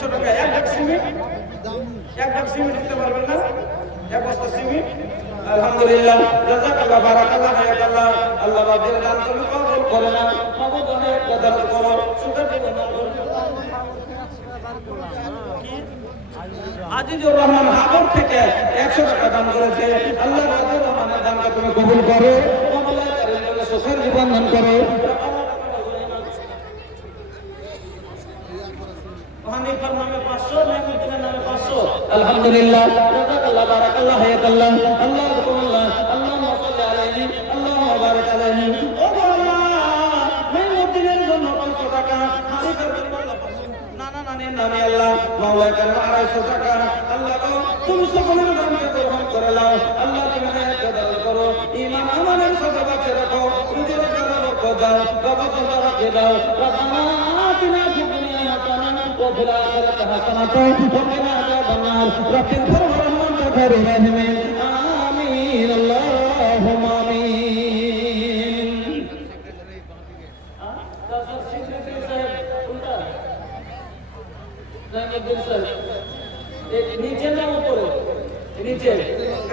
100 টাকা এক bag cement, এক ব্যাগ সিমেন্ট দিতে পারবেন না? এক বস্তা সিমেন্ট। আলহামদুলিল্লাহ, জাযাকাল্লাহ, বারাকাল্লাহ, হায়াকাল্লাহ। আল্লাহ বাদের দান তুমি কবুল করে নাও। মাবুদ অনেক দান করো, সুখের জীবন দান করো। আজিজুর রহমান হাবর থেকে 100 টাকা দান করেছে। আল্লাহ বাদের রহমানের দানকে তুমি কবুল করো, মাওলানা কারীমের সুখের জীবন দান করো। হানিফার নামে 500, মেহমুদ্দিনের নামে 500। আলহামদুলিল্লাহ, জাযাকাল্লাহ, বারাকাল্লাহ, হায়াকাল্লাহ। আল্লাহুম্মা আল্লাহুম্মা সাল্লি আলাইহি, আল্লাহুম্মা বারিক আলাইহি। ও আল্লাহ, মেহমুদ্দিনের জন্য 500 টাকা, হানিফার জন্য 500, নানা নানির নামে আল্লাহ মাওলানা কারীম 250 টাকা। আল্লাহ গো, তুমি সকলের দানকে গ্রহণ করে নাও। আল্লাহ তুমি হায়াত দান করো, ঈমান আমাদের সাথে বাঁচিয়ে রাখো, রুজির বরকত দাও, বাবা রাখে দাও। রব্বানা আতিনা ফিদ দুনিয়া হাসানাহ وفي الآخرة حسنة وقنا عذاب النار رب اغفر وارحم خير الراحمين آمين اللهم آمين नीचे ना ऊपर नीचे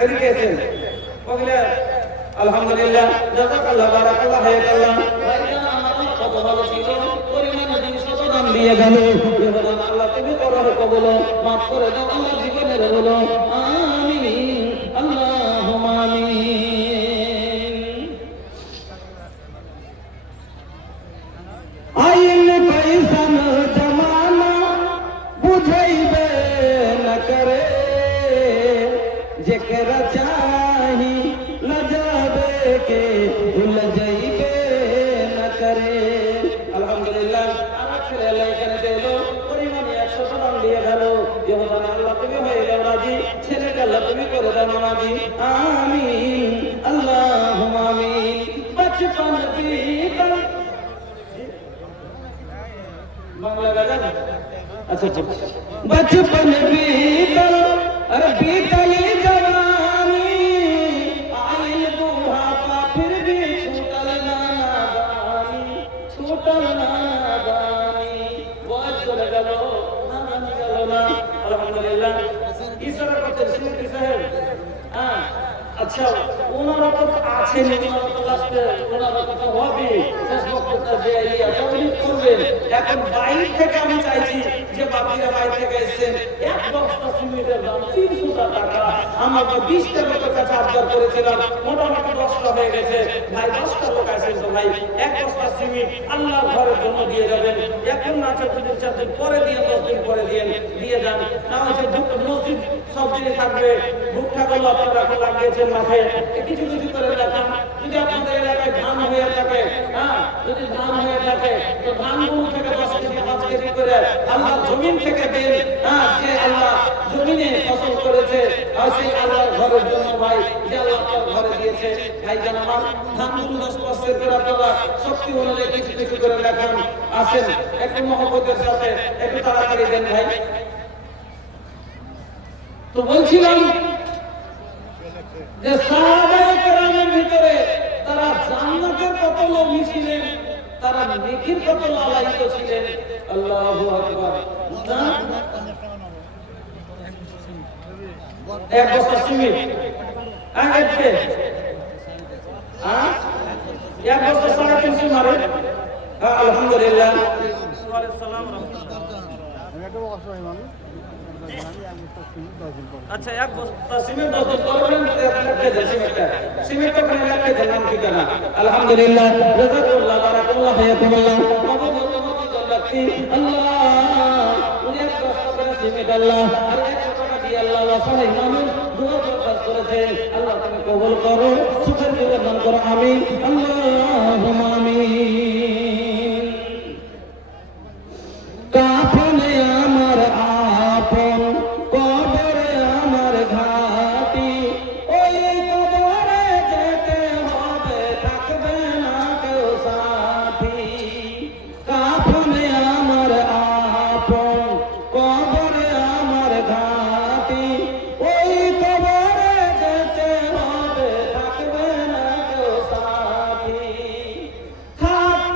এদিকে এসেন ওগুলা আলহামদুলিল্লাহ জাযাকাল্লাহ বারাকাল্লাহ হায়াকাল্লাহ ভাইজান আমার কত ভালো ছিল পরিমাণ জিনিস দান দিয়ে গেল ইহদান আল্লাহ তুমি করো কবুল মাফ করে দাও আল্লাহ জীবনের বলো আমিন আল্লাহুম্মা আমিন আইল পয়সান জামানা বুঝাইবে না করে যেকরা চাহি না যাবে কে ভুল যাইবে না করে আলহামদুলিল্লাহ আমার ছেলে আল্লাহ এখানে দিল পরিমাণ 100 টাকা দিয়ে গেল ইহদান আল্লাহ তুমি হয়ে যাও রাজি ছেলেকে আল্লাহ তুমি করে দাও রাজি আমিন আল্লাহুম্মা আমিন বচপন बीतल বাংলা গান আচ্ছা আচ্ছা বচপন बीतल अरे बीतल जवानी आइल बुढ़ापा फिर भी छूटल ना नादानी छूटल ना नादानी বয়স চলে গেল নাদানি গেল না আলহামদুলিল্লাহ ইশারা করতে সিমতি সাহেব হ্যাঁ আচ্ছা ওনারা তো আছেন ওনারা তো লাস্টে ওনারা তো হবে শেষ বক্তব্য যে এই আচরণ করবেন এখন বাইরে থেকে আমি চাইছি যে বাকিরা বাইরে থেকে এসেছেন এক বস্তা সিমেন্টের দাম 300 টাকা আমরা 20টা লোকের কাছে আবদার করেছিলাম মোটামুটি 10টা হয়ে গেছে ভাই 10টা লোক আছেন তো ভাই এক বস্তা সিমেন্ট আল্লাহর ঘরের জন্য দিয়ে যাবেন এখন না চাই 2-4 দিন পরে দিয়ে 10 দিন পরে দিয়ে যান না হচ্ছে মসজিদ সব দিনে থাকবে ভুট্টাগুলো আপনারা এখন লাগিয়েছেন মাঠে কিছু কিছু করে দেখান যদি আপনাদের এলাকায় ধান হয়ে থাকে হ্যাঁ যদি ধান হয়ে থাকে তো ধানগুলো থেকে 10 কেজি 5 কেজি করে আল্লাহ জমিন থেকে দেন হ্যাঁ যে আল্লাহ জমিনে ফসল করেছে আর সেই আল্লাহর ঘরের জন্য ভাই যে আল্লাহ তার ঘরে দিয়েছে ভাই জান আমার ধানগুলো 10% করে আপনারা শক্তি অনুযায়ী কিছু কিছু করে দেখান আসেন একটু মহব্বতের সাথে একটু তাড়াতাড়ি দেন ভাই তো বলছিলাম যে সাহাবায়ে কেরামের ভিতরে তারা জান্নাতের কত লোভী ছিলেন তারা নেকির কত লালায়িত ছিলেন আল্লাহু আকবার এক বস্তা সিমেন্ট আগে এক বস্তা 350 মারে আলহামদুলিল্লাহ ওয়ালাইকুম সালাম আচ্ছা এক বস্তা সিমেন্ট 10 দিন করবেন রাখতে দেন সিমেন্ট ওখানে রাখতে দেন নাম ঠিকানা আলহামদুলিল্লাহ জাযাকাল্লাহ বারাকাল্লাহ হায়াকুমুল্লাহ মাবুদ তোমাকে জান্নাতি আল্লাহ উনি এক বস্তা করে সিমেন্ট আল্লাহ আর 100 টাকা দিয়ে আল্লাহ ওয়াসাই মানুষ দোয়া প্রকাশ করেছে আল্লাহ তুমি কবুল করো সুখের জীবন দান করো আমিন আল্লাহুম্মা আমিন কাফনে আমার আপন কবরে আমার ঘাটি ওই কবরে যেতে হবে থাকবে না কেউ সাথী কাফনে আমার আপন কবরে আমার ঘাটি ওই কবরে যেতে হবে থাকবে না কেউ সাথী থাক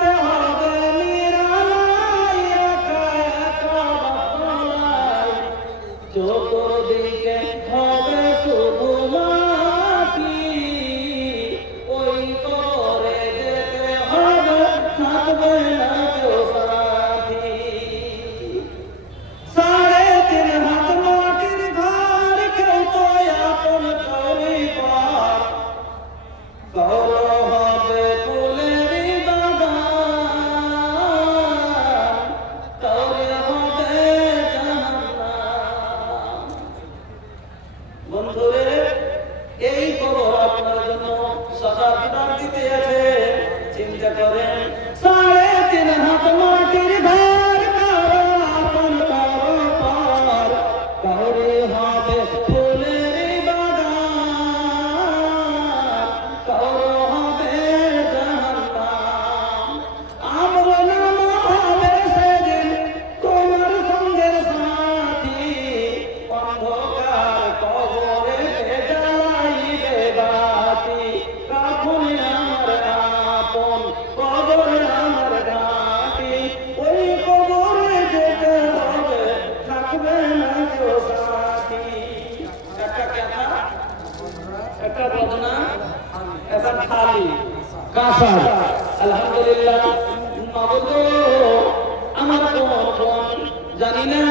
কাসার আলহামদুলিল্লাহ মাবুদ আমার কোন জানি না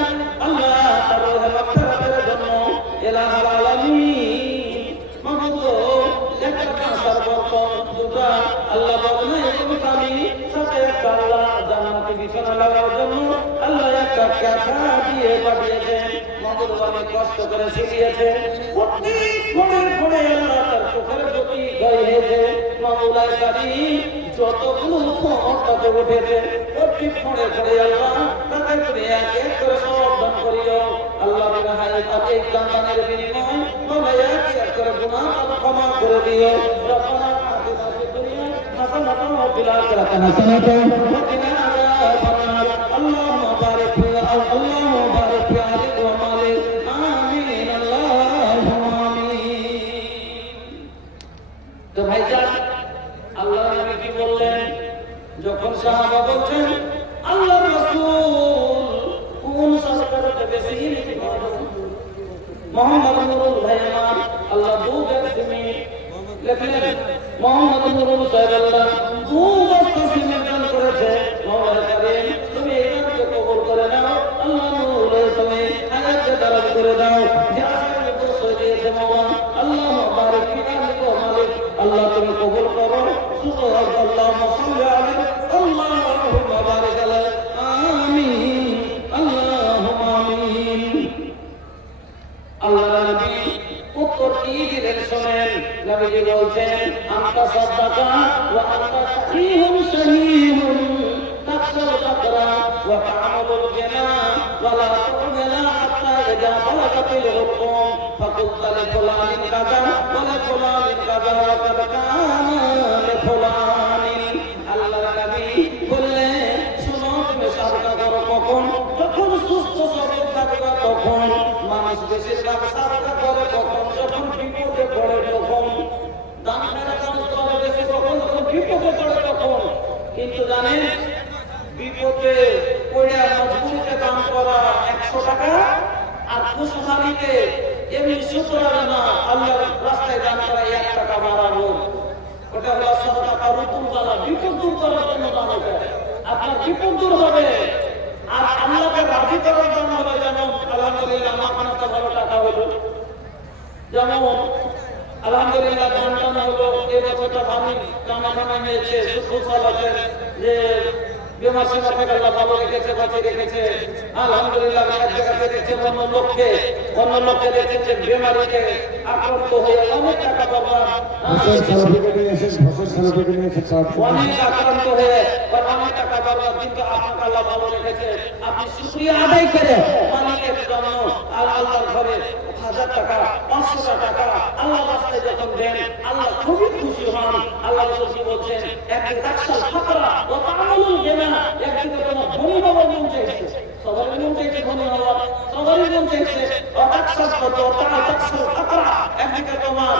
আল্লাহ তার রহমতের জন্য ইলাহুল আলামিন মাবুদ একটা কাসার বর্তন দুটা আল্লাহ বলে আমি সাথে একটা আল্লাহ জান্নাতি বিছানা লাগানোর জন্য আল্লাহ একটা কাঁথা দিয়ে পাঠিয়েছেন মাবুদ অনেক কষ্ট করে শিখিয়েছে প্রত্যেক ঘরে আল্লাহ তার চোখের জ্যোতি হয়েছে মাওলানা কারীম যতগুলো ক্ষমতা উঠেছে প্রত্যেক ঘরে আল্লাহ তাকে তুমি এক এক করে সব দান করিও আল্লাহ বিনাহায় তাকে দানের বিনিময় মাওলানা এক এক করে গুনাহ ক্ষমা করে দিও রব্বানা আতিনা ফিদ দুনিয়া হাসানাতাও ওয়া ফিল আখিরাতি হাসানাতাও ওয়া কিনা আযাবান্নার আল্লাহুম্মা বারিক আল্লাহুম্মা বারিক ফি আলিক ওয়া মালিক আমিন আল্লাহুম্মা আমিন। তো ভাইজান আল্লাহ নবী কি বললেন যখন সাহাবা বলছেন আল্লাহ রাসূল কোন সরকারকে বেশি নিতে পারবে মোহাম্মদ নুরুল ভাই আমার আল্লাহ দুধের সিমেন্ট লিখলেন মোহাম্মদ নুরুল সাহেবাল্লাহ দুধ সিমেন্ট দান করেছে মাওলানা কারীম তুমি এটাকে কবুল করে নাও আল্লাহ নুরুল তুমি হায়াতে দারাজ করে দাও যা সাহেব বসে দিয়েছে মাওলানা আল্লাহ বারিক ফিনা ওয়া মালিক আল্লাহ তুমি কবুল করো সুবহানাল্লাহ সাল্লি আলাইহি আল্লাহুম্মা বারিক আলাইহি আমিন আল্লাহুম্মা আমিন। আল্লাহ নবী উত্তর কি দিলেন শুনেন নবীজি বলছেন আনতা সাদাকা ওয়া আনতা সাহিহুন শাহীহুন তাকসুল তাকরা ওয়া তা'মালুল জিনা ওয়া লা তু'মিনা হাত্তা ইযা বালাগাতিল হুকুম ফাকুলতা লিফুলানিন কাযা ওয়া লিফুলানিন কাযা ওয়া কাদ কানা লিফুলানিন। আল্লাহ নবী বললেন শুনো তুমি সাদকা করো কখন যখন সুস্থ সবল থাকবে তখন মানুষ বেশিরভাগ সাদকা করে কখন যখন বিপদে পড়ে তখন দান মেরা কাজ করে বেশি কখন যখন বিপদে পড়ে তখন কিন্তু জানেন বিপদে পড়ে মজবুরিতে দান করা 100 টাকা আর খুশহালিতে এমনি শুকরানা না আল্লাহর রাস্তায় দান করা 1 টাকা বাড়ানো ওটা হলো সাদাকা রুকুন করা বিপদ দূর করার জন্য দান করে আপনার বিপদ দূর হবে আর আল্লাহকে রাজি করার জন্য হবে যেমন আলহামদুলিল্লাহ আপনার তো ভালো টাকা হলো যেমন আলহামদুলিল্লাহ দান হলো এই বছরটা ভালো কামনা হয়েছে সুখ আছে যে বিমার সেবা থেকে আল্লাহ ভালো রেখেছে বাঁচে রেখেছে আলহামদুলিল্লাহ এক জায়গা দেখেছে অন্য লোককে দেখেছে বেমারিতে আক্রান্ত হয়ে অনেক টাকা বরবাদ অনেক আক্রান্ত হয়ে অনেক টাকা বরবাদ কিন্তু আপনাকে আল্লাহ ভালো রেখেছে আপনি শুকরিয়া আদায় করে মালিকের জন্য আল্লাহর ঘরে 1000 টাকা 500 টাকা আল্লাহ রাস্তায় যখন দেন আল্লাহ খুবই খুশি হন। আল্লাহ রাসূল বলেন একদিন তাকসাল ফাকরা ওয়া তা'মালুল জিনা একদিন কোনো ধনী হওয়ার মন চাইছে সবারই মন চাইছে ধনী হওয়ার সবারই মন চাইছে ওয়া তাকসাল ফাকরা একদিকে তোমার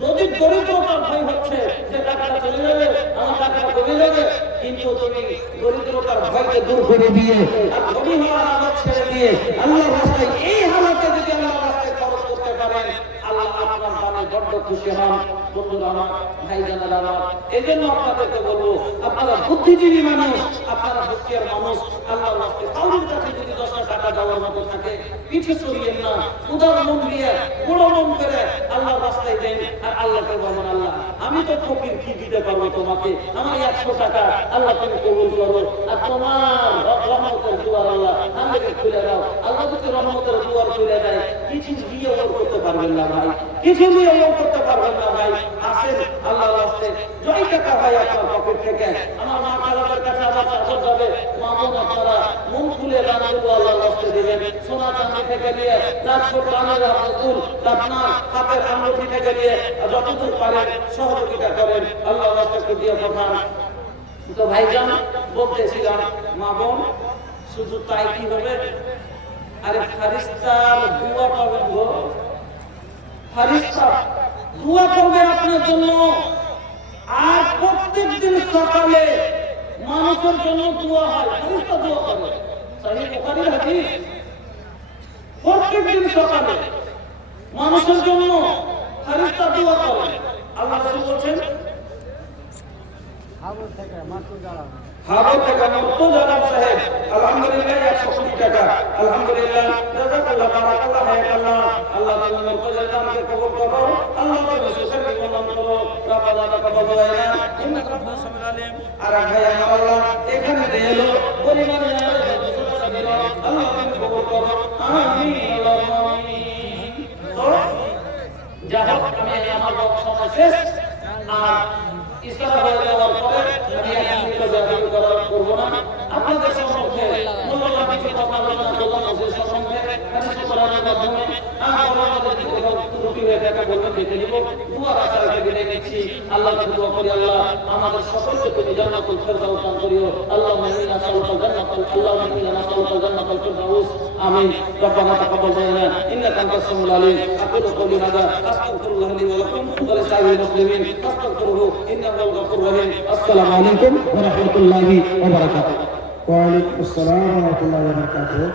যদি দরিদ্রতার ভয় হচ্ছে যে টাকাটা চলে যাবে আমার টাকাটা কমে যাবে কিন্তু তুমি দরিদ্রতার ভয়কে দূর করে দিয়ে আর ধনী হওয়ার আদত ছেড়ে দিয়ে আল্লাহর রাস্তায় এই হালাতে যদি আল্লাহর রাস্তায় খরচ করতে পারেন আল্লাহ আপনার দানে বড্ড খুশি হন। বন্ধুরা আমার ভাইজানেরা আমার এজন্য আপনাদেরকে বলবো আপনারা বুদ্ধিজীবী মানুষ আপনারা বুদ্ধির মানুষ আল্লাহর রাস্তায় কাউরির কাছে যদি 10 টাকা দেওয়ার মতো থাকে পিছে সরিয়েন না উদার মন দিয়ে বড় মন করে আল্লাহর রাস্তায় দেন আর আল্লাহকে বলেন আল্লাহ আমি তো ফকির কি দিতে পারবো তোমাকে আমার 100 টাকা আল্লাহ তুমি কবুল করো আর তোমার রহমতের দুয়ার আল্লাহ আমাকে খুলে দাও। আল্লাহ যদি রহমতের দুয়ার খুলে দেয় কিছু দিয়ে ওর করতে পারবেন না ভাই কিছু দিয়ে ওর করতে পারবেন না ভাই আসেন আল্লাহর রাস্তায় জয় টাকা ভাই আপনার পকেট থেকে আমার মা খালাদের কাছে আবার চাকর যাবে মামুন আপনারা মন খুলে দান করবো আল্লাহর রাস্তায় দেবেন সোনা চাঁদি থেকে নিয়ে লাখো প্রাণের আব্দুল আপনার হাতের আঙ্গুঠি থেকে নিয়ে যতদূর পারেন সহযোগিতা করেন আল্লাহর রাস্তায় দিয়ে পাঠান। তো ভাইজান বলতেছিলাম মা বোন শুধু তাই কি হবে আরে ফারিস্তার দোয়া পাবেন গো ফারিস্তা দোয়া করবে আপনার জন্য আর প্রত্যেকদিন সকালে মানুষের জন্য দোয়া হয় ফারিস্তা দোয়া করে সহিহ বুখারীর হাদিস প্রত্যেকদিন সকালে মানুষের জন্য ফারিস্তা দোয়া করে। আল্লাহ রাসূল বলেন হাবর থেকে মুর্তজা সাহেব আলহামদুলিল্লাহ 120 টাকা আলহামদুলিল্লাহ জাযাকাল্লাহ বারাকাল্লাহ হায়াকাল্লাহ আল্লাহ তুমি মুর্তজা দানকে কবুল করো আল্লাহ তুমি সুখের জীবন করো রাব্বানা তাকাব্বাল মিন্না ইন্নাকা আনতাস সামিউল আলিম আর ভাই আমার আল্লাহ এখানে এলো পরিবারে আল্লাহ তুমি কবুল করো আমিন আল্লাহুম্মা আমিন তো যাই হোক আমি আমার বক্তব্য শেষ আর ইসলাম হয়ে যাওয়ার পরে আমি একদিন করবো না আপনাদের সম্মুখে মূল্যবান কিছু কথা আলোচনা করলাম ওদের সম্মুখে হাদিস কোরআনের মাধ্যমে আমাদের দিকে ত্রুটি হয়ে থাকে বলবেন দেখে নিব দুয়ার আশাকে বিদায় নিচ্ছি আল্লাহ দোয়া করি আল্লাহ আমাদের সকলকে তুমি জান্নাতুল ফেরদাউস দান করিও আল্লাহুম্মা ইন্না নাসআলুকা জান্নাতাল আল্লাহুম্মা ইন্না নাসআলুকা জান্নাতাল ফেরদাউস আমিন রব্বানা তাকাব্বাল মিন্না ইন্নাকা আনতাস সামিউল আলিম আকুলু কওলি হাযা আস্তাগফিরুল্লাহ লি ওয়া লাকুম ওয়া লিসাইরিল মুসলিমিন ফাস্তাগফিরুহু ইন্নাহু হুয়াল গফুরুর রহিম আসসালামু আলাইকুম ওয়া রাহমাতুল্লাহি ওয়া বারাকাতুহু ওয়া আলাইকুম আসসালাম ওয়া রাহমাতুল্লাহি ওয়া বারাকাতুহু।